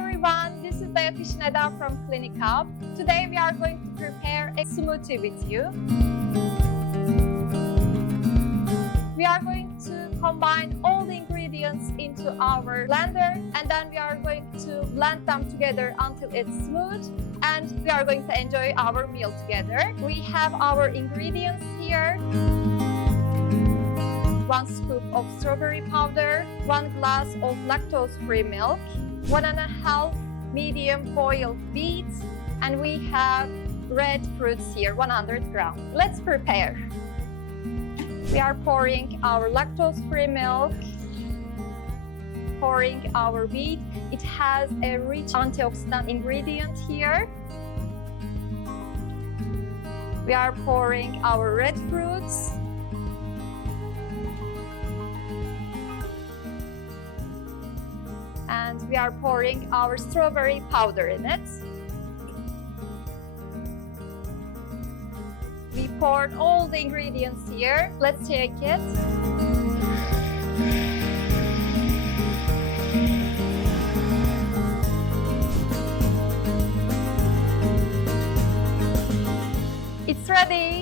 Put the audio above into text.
everyone, this is Eda from Clinichub. Today we are going to prepare a smoothie with you. We are going to combine all the ingredients into our blender and then we are going to blend them together until it's smooth and we are going to enjoy our meal together. We have our ingredients here. 1 scoop of strawberry powder, 1 glass of lactose-free milk, 1.5 medium boiled beets, and we have red fruits here, 100 grams. Let's prepare. We are pouring our lactose-free milk, pouring our wheat. It has a rich antioxidant ingredient here. We are pouring our red fruits. And we are pouring our strawberry powder in it. We poured all the ingredients here. Let's take it. It's ready.